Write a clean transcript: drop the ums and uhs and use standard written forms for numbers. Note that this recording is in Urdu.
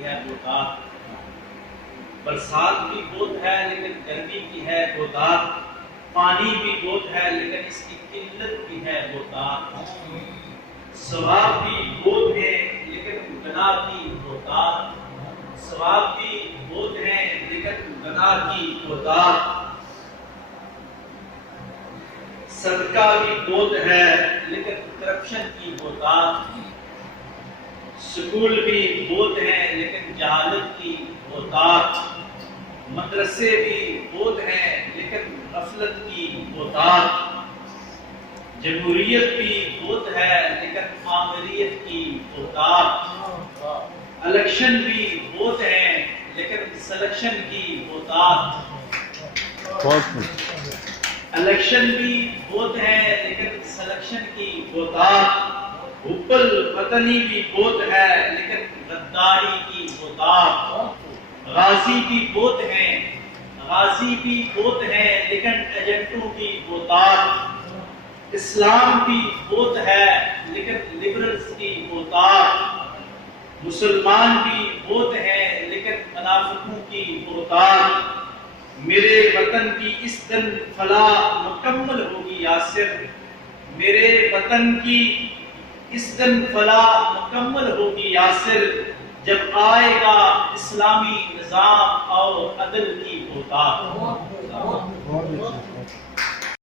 کی ہے بہتات، برسات بھی بہت ہے لیکن گرمی کی ہے بہتات، پانی بھی بہت ہے لیکن اس کی قلت کی ہے بہتات، ثواب بھی بہت ہے لیکن گناہ کی بہتات، ثواب بھی بہت ہے لیکن گناہ کی بہتات، صدقہ بھی بہت ہے لیکن کرپشن کی بہتات، سکول بھی بہت ہیں لیکن جہالت کی بہتات، مدرسے بھی بہت ہیں لیکن غفلت کی بہتات، جمہوریت بھی بہت ہے لیکن آمریت کی بہتات، الیکشن بھی بہت ہیں لیکن سلیکشن کی بہتات، الیکشن بھی بہت ہیں لیکن سلیکشن کی بہتات، حب الوطنی بھی بہت ہے لیکن غداری کی بہتات، غازی بھی بہت ہیں، غازی بھی بہت ہیں لیکن ایجنٹوں کی بہتات، اسلام بھی بہت ہے لیکن لبرلز کی بہتات، مسلمان بھی بہت ہیں لیکن منافقوں کی بہتات، میرے وطن کی اس دن فلاح مکمل ہوگی یاسر، میرے وطن کی اس دن فلاح مکمل ہوگی یاسر، جب آئے گا اسلامی نظام اور عدل کی بہتات۔